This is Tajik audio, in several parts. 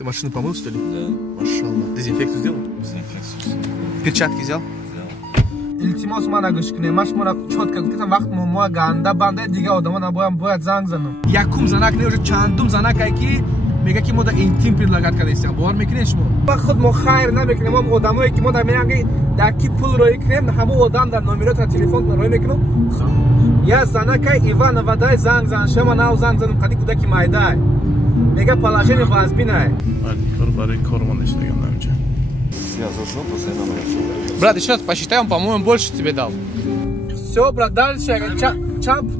Ты машину помыл, что ли? Да. Машаллах. Дезинфекцию сделал? Дезинфекцию. Перчатки взял? التماس من نگوش کنه ماش مرا چوت که گفتم وقت ما گنده بنده دیگه آدما نباید باید زنگ زنم یکم زنک نه چندم زنک کی میگه که ما در اینتیم предлагать کرده است باور میکنی شما با خود ما خیر نمیکنیم ما آدمایی که ما در میگن در کی پول روی کنیم همه آدم در نمرات تلفن روی میکنم یا زنک ایوان ودای زنگ زن شما ناو زنگ زنم قدی کودکی مایدای میگه پلاژن وازبینه کار برای کارمان نشدم نمیشه Связался, после номера. Брат, еще раз посчитай, он, по-моему, больше тебе дал. Все, брат, дальше.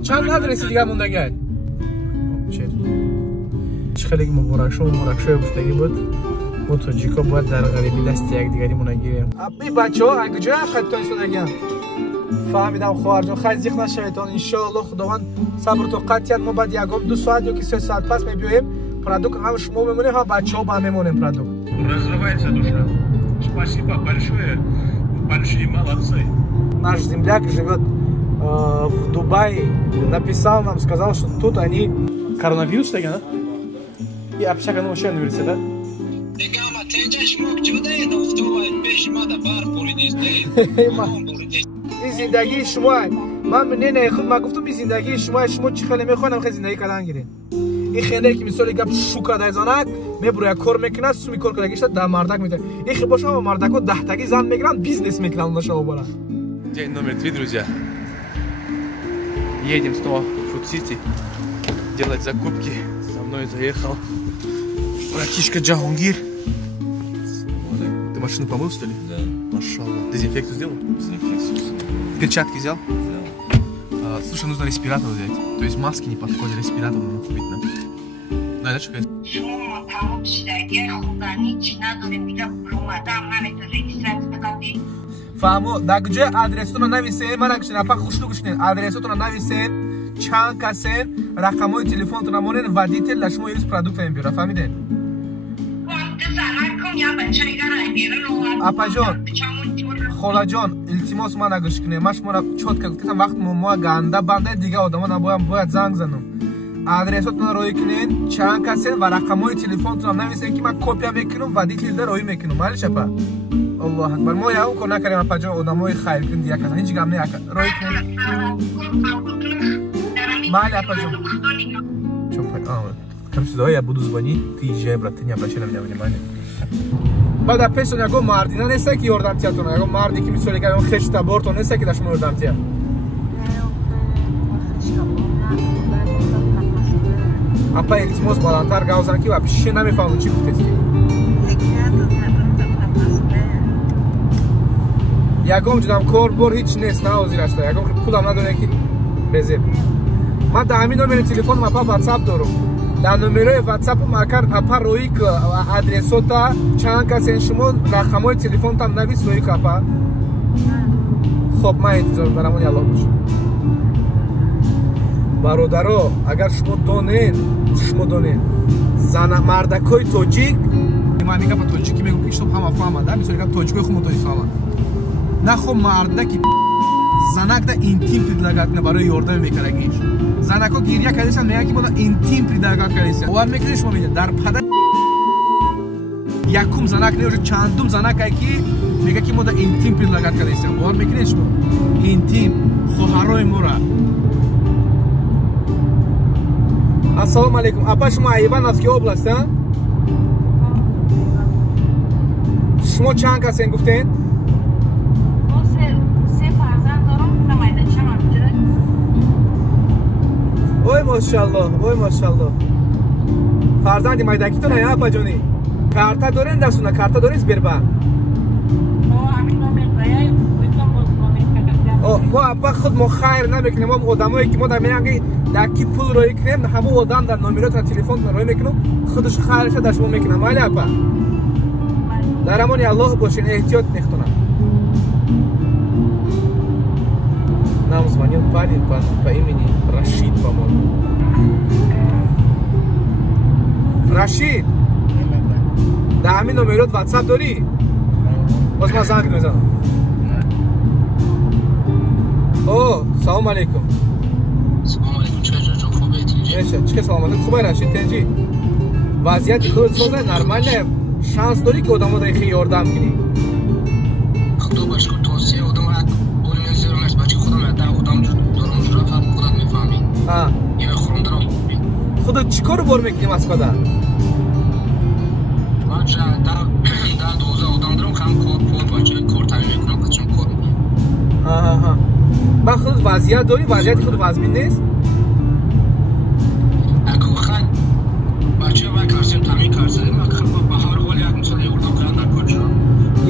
Чанд адреси دیگه موندگی؟ خیلی مبارک شو گفتگی بود. ما توجیکا باید در غریبی دست یک دیگری مونگیریم. ابی بچه‌ها اگه جای خودتون شدگن. فهمیدم خواهر جان خیلی زیخ نشویتون ان شاء الله خداوند صبر و قطعیت ما بعد یکم 2 ساعت یا 3 ساعت پس میبیایم پروداکت هم شما میمونه ها بچه‌ها با میمونیم پروداکت. Разрывается душа. Спасибо большое. Большие молодцы. Наш земляк живет в Дубае. Написал нам, сказал, что тут они... Коронавирус что ли, да? И общага вообще университет, این زندگی شما من نه خود ما گفتم این زندگی شما چی خیلی میخوام خیلی زندگی کردن گیرین این خیلی که مثلا گپ شوکا دایزانک میبره کار میکنه سومی کار کنه گشت در مردک میده این خیلی باشه مردکو 10 تاگی زن میگیرن بیزنس میکنن اون شما بالا День номер 3, друзья. Едем снова в Фуд-Сити делать закупки. Со мной заехал братишка Джахангир. Ты машину помыл, что ли? Да. Машаллах. Дезинфекцию сделал? Дезинфекцию. Перчатки взял? Да. Слушай, нужно респиратор взять. То есть маски не подходят, респиратор нужно купить нам. Да, это что? فهمو در کجا آدرستون رو نویسین من اگه نفر خوشلو گوشنین آدرستون رو نویسین چند کسین رقمای تلفنتون رو مونین و دیتیل شما یه روز پروداکت میبره فهمیدین اپا جان خاله جان التماس من نگوش کنین من شما رو چوت که گفتم وقت ما گنده بنده دیگه آدما نباید باید زنگ زنم آدرستون رو روی کنین چند کسین و رقمای تلفنتون رو نویسین که من کپی میکنم و دیتیل روی میکنم مالی شپا الله اکبر ما یا اون کار نکردیم اپا جان آدمای خیر کن دیگه کسان هیچ گم نه روی کنین مالی اپا جان چوب آمد کم صدای ابو دوزبانی تیجه براتنی ابراشه نمیدونم مالی بعد پیشون یکو مردینا نیست که یاردمتیاتون یکو مردی که میسولی که اون خشت بارتون نیست که داشتم یاردمتیا اپا التماس بالاتر گاوزن که و پیش نمیفهمون چی گفتی یکم جدام کار بر هیچ نیست نه وزیرش تا یکم پولم نداره که بزیر من در همین نمره تلفن ما پا واتساپ دارم در نمره واتساپ ما کار اپا روی که آدرسوتا چند کسی شما رقمای تلفن تام نویس روی که اپا خب من انتظار دارم اون یالله باشه برادرها اگر شما دونین زن مردکای توجیک من میگم با توجیکی میگم که شما هم فهمیدم میسوری که توجیکای خود متوجه فهمم نه خب مردکی زنک در اینتیم предлагать نه برای یاردم میکنگیش زنکا گریه کردیسن میگن که ما در اینتیم предлагать کردیسن باور میکنی شما میگه در پدر یکم زنک نه چندم زنک کی میگه که ما در اینتیم предлагать کردیسن باور میکنی شما اینتیم خواهرای ما را السلام علیکم اپا شما ایوان از کی اوبلاست ها شما چند کسین گفتین اوی ماشاءالله فرزندی مایدکی تو نه اپا جونی کارتا دارین دستونه کارتا دارین سبربانک ما اپا خود ما خیر نمیکنیم ما آدمایی که ما در میگن در کی پول روی کنیم همه آدم در نمرات تلفن روی میکنم خودش خیرش در شما میکنم مالی اپا در امان الله باشین احتیاط نکنم нам звонил парень по имени Рашид, по-моему. Рашид! Да, همین نمرات واتساپ داری؟ باز من زنگ میزنم. اوه، سلام علیکم. سلام علیکم، چه جون خوبه؟ چه سلامتی خوبه رشید تنجی؟ вазъияти худат созай нормальне шанс дорӣ ки одамо дар хеле ёрдам кунӣ. худо башкур тавсия одам боли мезерам аз бачи худам да одам дорам ҷурат худат мефаҳмӣ я хондарам худат чӣ кору бор мекунӣ Москвада? ман да 12 одам дорам кам кор бача кор тамин мекунам бачам кор мекунам ба худат вазъият дорӣ вазъияти худ вазбин нест? ако хай бача ва карсем тамин карсем ба ҳар ҳол як мисол ёрдам кардам дар коча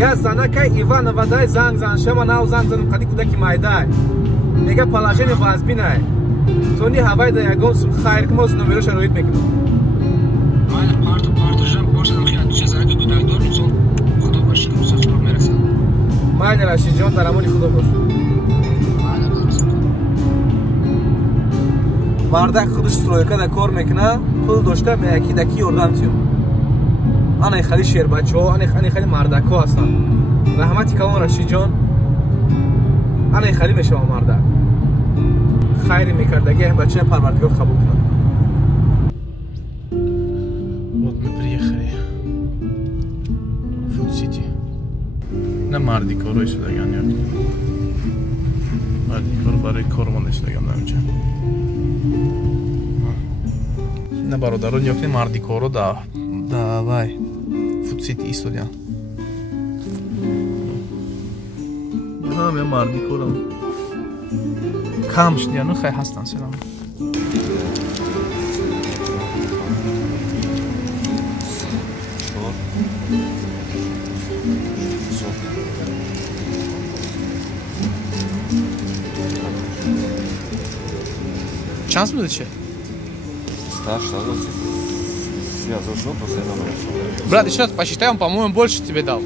я занакай Иван Вадай занг заншама нав занг занам қади кудаки майдай мега положение вазбинай тони ҳавай да ягон сум хайр ки моз номеро шароит мекунам майли партажам бошадам хеле чизаки кудакдор мисол худо бошад мусофир мерасад майли Рашидҷон дар амони худо бош мардак худаш стройкада кор мекуна пул дошта меяки даки ёрдам тиём ана хали шербачо ана хали мардако ҳастанд раҳмати калон Рашидҷон ана хали мешавам мардак хайри мекардаги ин бачаи парвардигор қабул кунад. Вот мы приехали в Food City. На Мардикоро истодаган ёк. Мардикор барои кормон истодаган намҷа. На бародарон ёк не Мардикоро да вай Food City истодаган. Ҳам я Мардикорам. Камш я ну хай ҳастан селам. Чанс будет че? Старше, связывать, ну, после номера. Брат, еще раз посчитай, он, по-моему, больше тебе дал.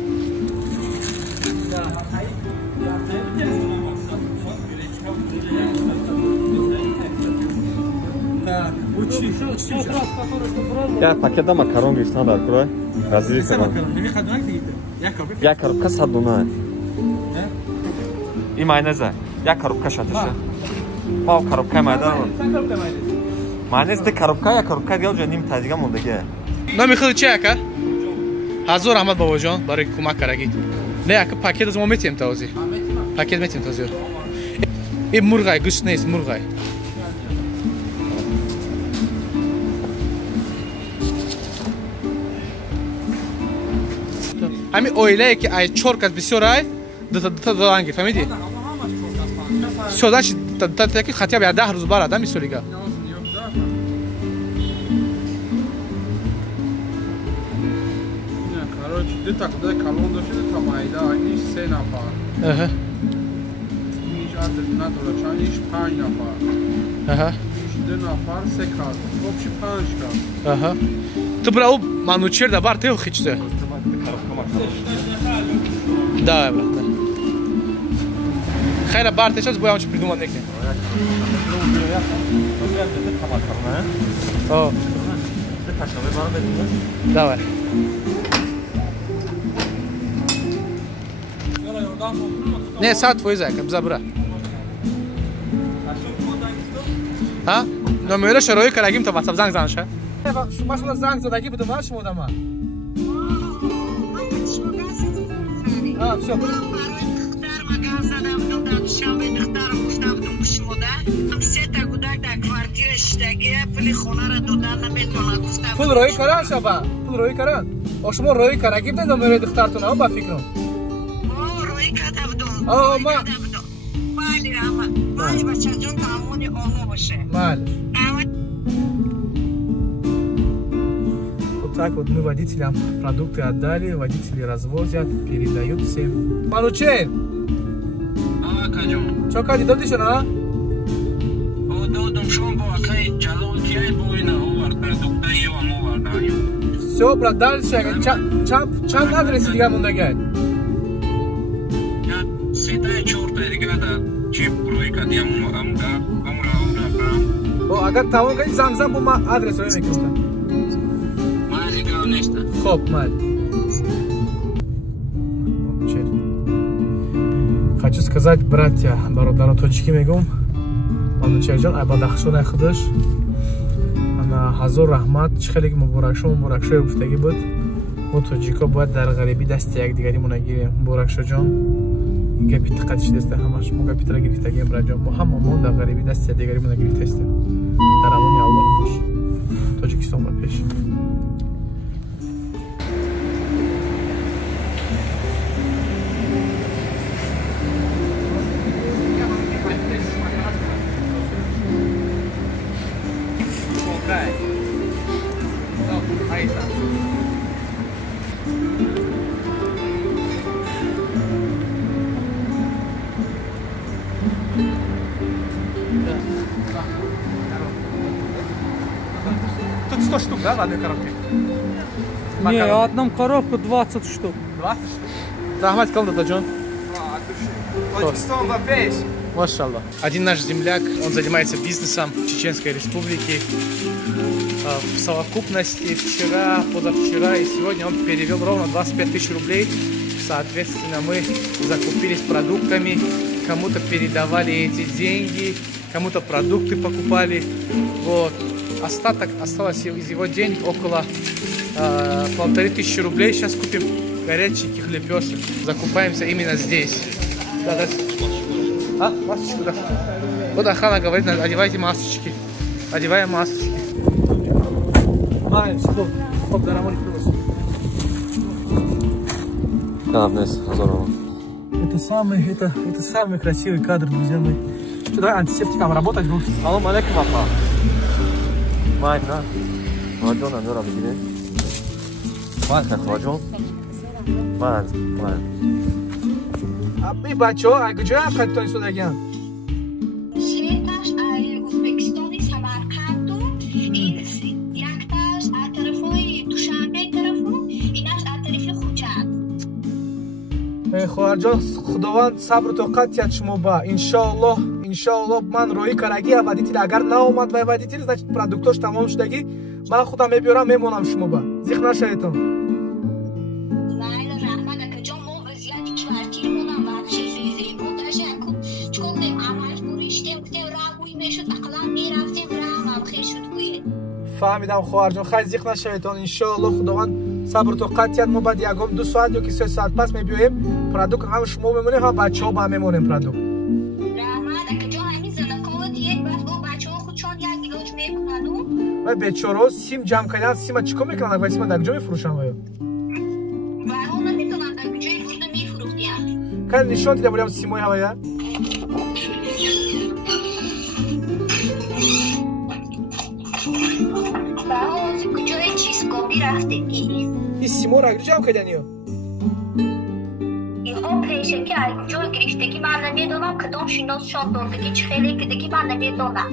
Я пакета макарон гирифтам дар курай. Разили кардам. Як коробка 100 дона. И майонеза. Як коробка шаташа. Мау коробка майонез. Майонез де коробка, як коробка дигар ҷо ним тадига мондагия. Номи худ чи ака? Ҳазор раҳмат бобоҷон барои кӯмак карагид. Не ака пакет аз мо метиҳем тавзи. Пакет метиҳем тавзи. И мурғай гӯшт нест, мурғай. ҳамин оилае ки ай 4 кас бисёр ай дута додан гир фаҳмидӣ? Сёдач таки хатиаб я 10 рӯз барад мисолига. Короче, дета куда колон дошт, дета майда, айниш 3 нафар. Аҳа. Иш адрес надора, чаниш 5 нафар. Аҳа. Иш 2 нафар 3 кас. Общий 5 кас. Аҳа. Ту бра у манучер да бар тев хичте. Да, брат. Хайра бар ты сейчас будем что придумать некий. О. Давай. Не, сад твой зайка, забра. А? Номера шарои карагим то WhatsApp занг занша. Шума шума занг задагӣ будам ва шумо дама. Всё. Пул роҳӣ каран шаба. Пул роҳӣ каран. Шумо роҳӣ карагӣ будем номерои духтартон ба фикрам. роҳӣ карда будам. Ма. Майли раҳмат. Майли бачаҷон таъмони омо боше. Майли. Так вот мы водителям продукты отдали, водители развозят, передают всем. Манучен! Акаҷон. Чо кади додишон, а? Додум шон бо акай ҷалол кияй бо ина овард, продукта евам оварда. Всё, брат, дальше. Чанд адреси дига мондагай? Я 3-4 дига да чип рӯй кадиам амра. Агар тавон кунӣ занг бо ман адрес рӯй мекунам. Хоп, майли. Хочу сказать, братья, бародаро тоҷикӣ мегум. Манучерҷон ай бадахшонаи худаш ана ҳазор раҳмат. Чӣ хеле муборакшои гуфтагӣ буд. Мо тоҷико бояд дар ғарибӣ дасти якдигаримона гирем. Муборакшоҷон гапи диққатиш деста ҳамаш мо гапитра гирифтагием раҷон. Мо ҳамамон дар ғарибӣ дасти якдигаримона гирифтаистем. Дар амони Аллоҳ бош. Тоҷикистон ба пеш. Тут 100 штук, да, в одной коробке? Не, одном коробку 20 штук. 20 штук? Рахмат калды, Даджон. Тоҷикистон ба пеш. Машаллах. Один наш земляк, он занимается бизнесом в Чеченской Республике. В совокупности вчера, позавчера и сегодня он перевел ровно 25 тысяч рублей. Соответственно, мы закупились продуктами, кому-то передавали эти деньги, кому-то продукты покупали. Вот. Остаток осталось из его денег около 1500 рублей. Сейчас купим горяченьких лепешек. Закупаемся именно здесь. Да, да. А, масочку, да. Вот охрана говорит, одевайте масочки. Одеваем масочки. Стоп, Дарамон, это самый красивый кадр, друзья мои. Что, давай антисептиком работать в руки. Салам алейкум, апа. Майк, да? Ваджон, Андора, бегине. Майк, как ваджон? Майк. Абби бачо, ай куҷоя қадтони судагиан? Сеташ ай Узбекистони Самарқанду, якташ ай тарафои Душанбе тарафу, инаш ай тарафи Хуҷанд. Хоҳарҷон, худованд сабру тоқат диҳад шумо ба. Иншоаллоҳ ман роҳӣ карагия водитель агар наомад ва водитель, значит продуктош тамом шудагӣ, ман худам мебиёрам, мемонам шумо ба. Зиқ нашаведон. фаҳмидам хоҳарҷон, хайр зиқ нашаведон. Иншоаллоҳ худованд сабру тоқат диҳад. Мо баъди ягон 2 соат ё ки 3 соат пас мебиёем. Продукт ҳам шумо мемонем, ҳам бачаҳо ба ҳам мемонем продукт. ва бечораҳо сим ҷамъ кардан, сима чӣ кор мекунанд? Ва сима дар куҷо мефурӯшанд оё? Кай нишон дида будем симои ҳавая? ин симоро ак ҷамъ кардан ё? Иҳо пешаки ай куҷо гирифтагӣ ман намедонам, кадом шиносшон додагӣ, чӣ хеле кардагӣ ман намедонам.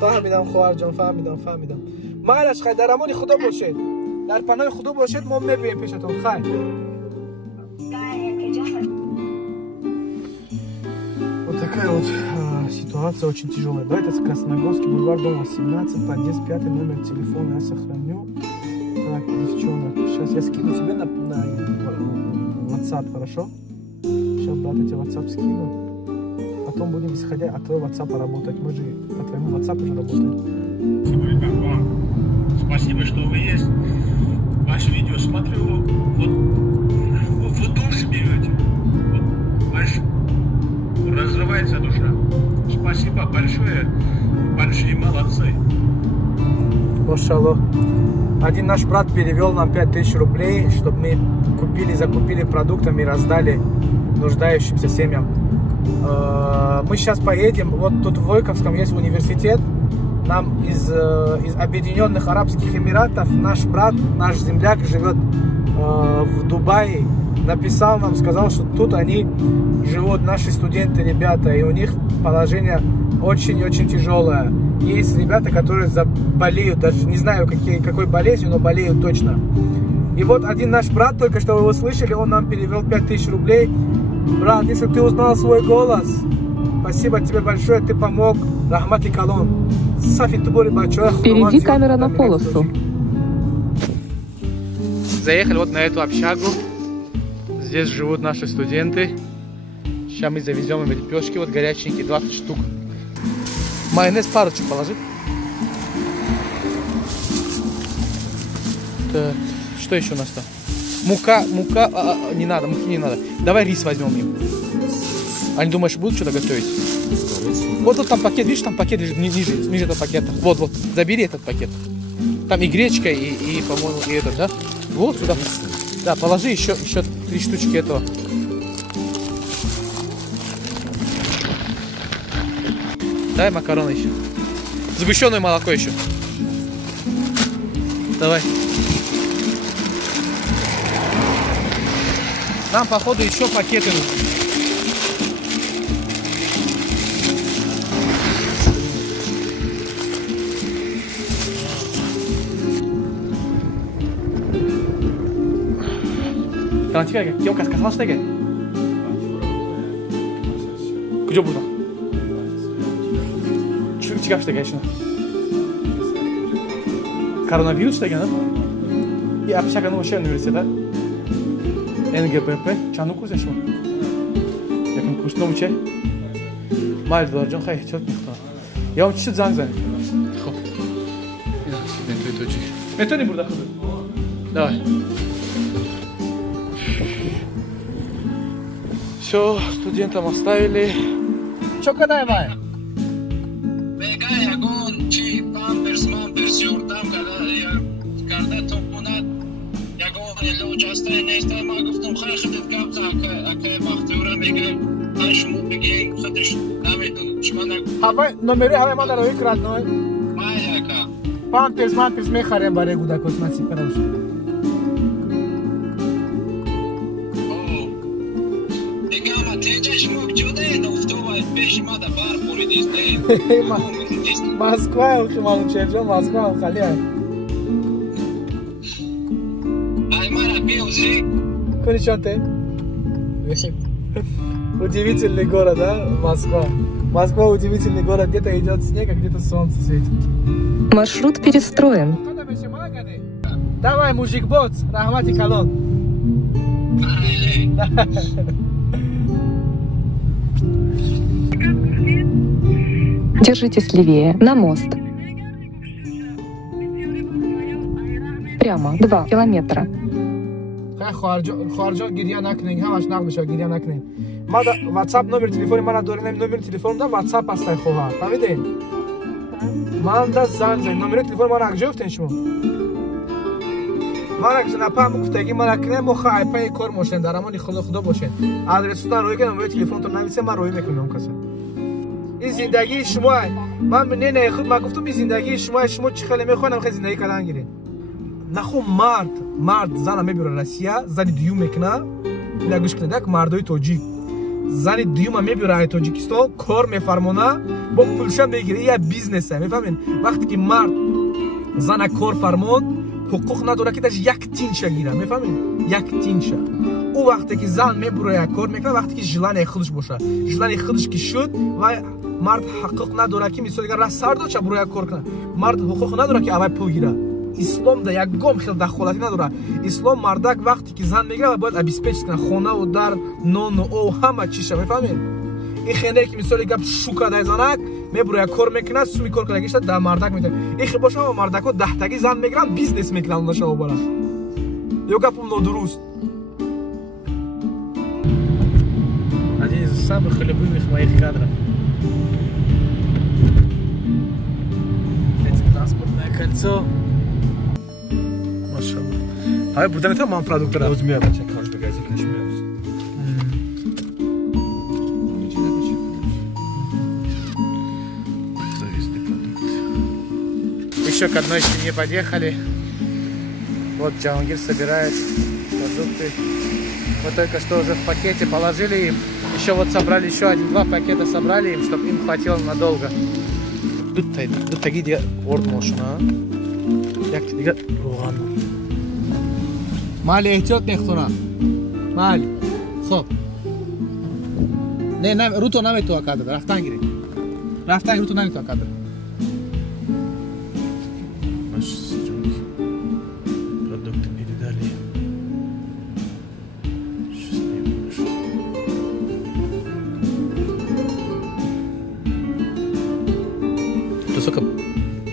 фаҳмидам хоҳарҷон, фаҳмидам. Майлаш, хай дар амони худо бошед. Дар паноҳи худо бошед, мо мебиёем пешатон. Хай. Вот такая вот ситуация очень тяжелая. Да, это Красногорский бульвар, дом 18, подъезд 5, номер телефона я сохраню. Так, девчонок, сейчас я скину тебе на WhatsApp, хорошо? Сейчас, брат, я тебе WhatsApp скину. Потом будем, исходя от твоего WhatsApp, работать. Мы же по твоему WhatsApp уже работаем. Спасибо, что вы есть. Ваше видео смотрю, вот душу берете. Разрывается душа. Спасибо большое. Большие молодцы. Машаллах. Один наш брат перевел нам 5000 рублей, чтобы мы закупили продуктами и раздали нуждающимся семьям. Мы сейчас поедем, вот тут в Войковском есть университет, нам из Объединенных Арабских Эмиратов наш брат, наш земляк живет в Дубае, написал нам, сказал, что тут они живут, наши студенты, ребята, и у них положение очень-очень тяжелое. Есть ребята, которые заболеют, даже не знаю какой болезнью, но болеют точно. И вот один наш брат, только что вы его слышали, он нам перевел 5000 рублей. Брат, если ты узнал свой голос, спасибо тебе большое, ты помог. Рахмати калон. Перейди камера на полосу. Заехали вот на эту общагу. Здесь живут наши студенты. Сейчас мы завезем им лепешки, вот горяченькие, 20 штук. Майонез парочку положи. Что еще у нас там? Мука, не надо, муки не надо. Давай рис возьмем им. Они думаешь, будут что-то готовить? Вот там пакет, видишь, там пакет лежит ниже этого пакета. Вот, забери этот пакет. Там и гречка, и по-моему, и этот, да? Вот сюда. Да, положи еще 3 штучки этого. Дай макароны еще. Сгущенное молоко еще. Давай. Нам, походу, еще пакеты нужны. Karantika gel. Yok, kasmasına gel. Kuca burada. Çıkar işte gel şuna. Koronavirüs de gel. Ya apşakanı oşa üniversitede. НГПП. Çanı kursa şu. Yakın kursuna mı çay? Mal vereceğim. Hayır, çok miktar. Ya çiçek zang. Hop. Ya, student ötecek. Это не burada kızım. Давай. Все, студентам оставили. Что когда давай? номери ҳамаи ма дар роҳи крадной памперс мехарем барои кӯдакос насиб карда бошад. Москва малученҷо Москва халия Коничон ты? Удивительный город, да? Москва. Москва удивительный город. Где-то идет снег, а где-то солнце светит. Маршрут перестроен. Давай, мужик боц, рахмати калон. Держитесь левее, на мост. Прямо 2 километра. خارجان گریه نکنین همش نقد میشه گریه نکنین ما واتساپ نمبر تلفن من دارم نمبر تلفن دا واتساپ است خواهر فهمیدین من دا زنگ زدم نمبر تلفن من گفتین شما من اگه نپام گفتگی من کنم مخای پای کار ماشین دارم اون خدا باشین آدرس تو روی کنم نمبر تلفن تو نمیسه من روی میکنم کسا این زندگی شما من نه خود ما گفتم این زندگی شما چه خیلی میخوام خیلی زندگی کردن گیرین نخو مرد زن میبره روسیه زن دیوم میکنه نگوش کنه دک مردای توجیک زن دیوم میبره توجیکستان کار میفرمونه با پولش میگیره یه بیزنسه میفهمین وقتی که مرد زن کار فرمون حقوق نداره که داش یک تینشه گیره میفهمین یک تینشه او وقتی که زن میبره کار میکنه وقتی که ژلان خودش باشه ژلان خودش که شد و مرد حقوق نداره که مثلا اگر سرد چه برای کار کنه مرد حقوق نداره که اول پول گیره اسلام دا یک گام خیلی دخالتی نداره اسلام مردک وقتی که زن میگیره باید ابیسپیچ کنه خانه و در نان و همه چیشه میفهمین این خنده که مثلا گپ شوکا دای زنک میبره کار میکنه سومی کار کنه گشت در مردک میده این خیلی باشه مردک ها 10 تایی زن میگیرن بیزنس میکنن اون شما بالا یا گپم نادرست один из самых любимых моих кадров. Это транспортное кольцо. Машалла. А buradan ne tamam produktlar? Özmüyor da çek karşı bagajı kaçmıyoruz. Еще к одной семье подъехали. Вот Джангир собирает продукты. Мы только что уже в пакете положили им. Еще вот собрали еще 1-2 пакета собрали им, чтобы им хватило надолго. Тут такие орд машина. Як дига руган. مال احتیاط نختونه مال خب نه رو تو نمیتونه کادر رفتن گیری رو تو نمیتونه کادر Продукты передали.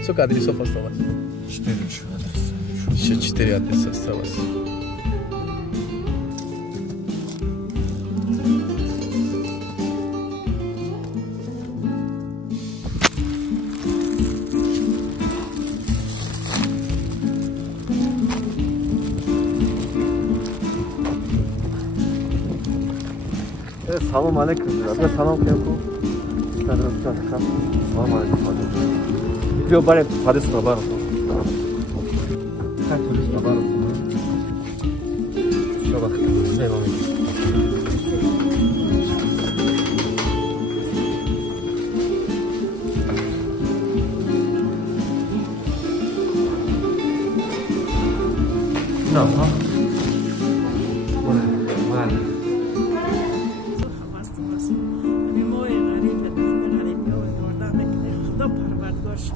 Сколько адресов осталось? 4 еще адреса. Еще 4 адреса осталось. Salam aleyküm. Abla salam kıyafı. Salam aleyküm. Video bari hadis haber. Kaç turist haber. Şuna bak. Devam et. Ne yapalım?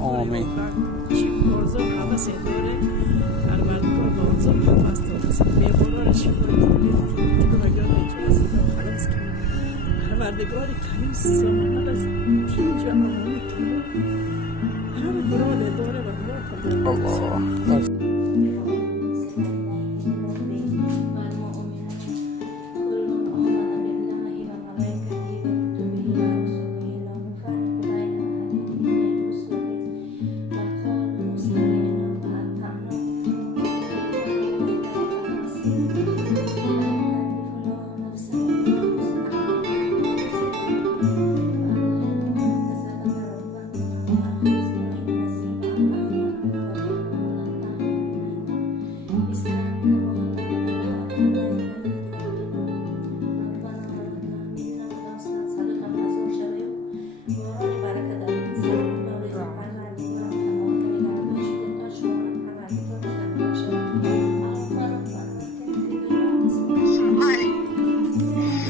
آمین.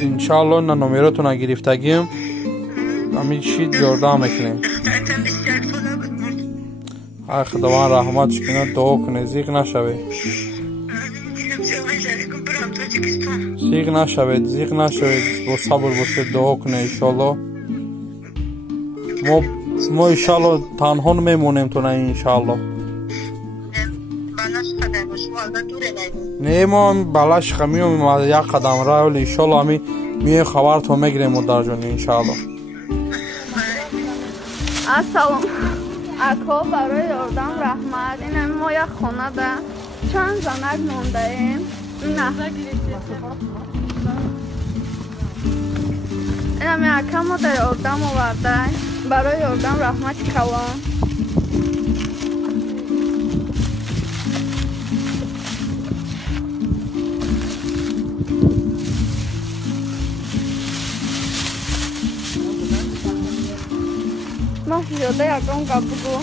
انشالله نه نمراتون گرفتگیم همین چی جردام میکنیم ای خداوند رحمتش کنه دعا کنه زیغ نشوه زیغ نشوه با صبر باشه دعا کنه انشالله ما انشالله تنها نمیمونیم تو نه انشالله نه ما بلاش خمیم یک قدم راه ولی انشالله همی میه خبر تو میگیریم مادر جان انشالله السلام اکا برای یاردم رحمت این ما یک خانه ده چند زنک مونده ایم نه این همی اکا ما در یاردم آورده برای یاردم رحمت کلان ما زیاده یکم گپ بگو.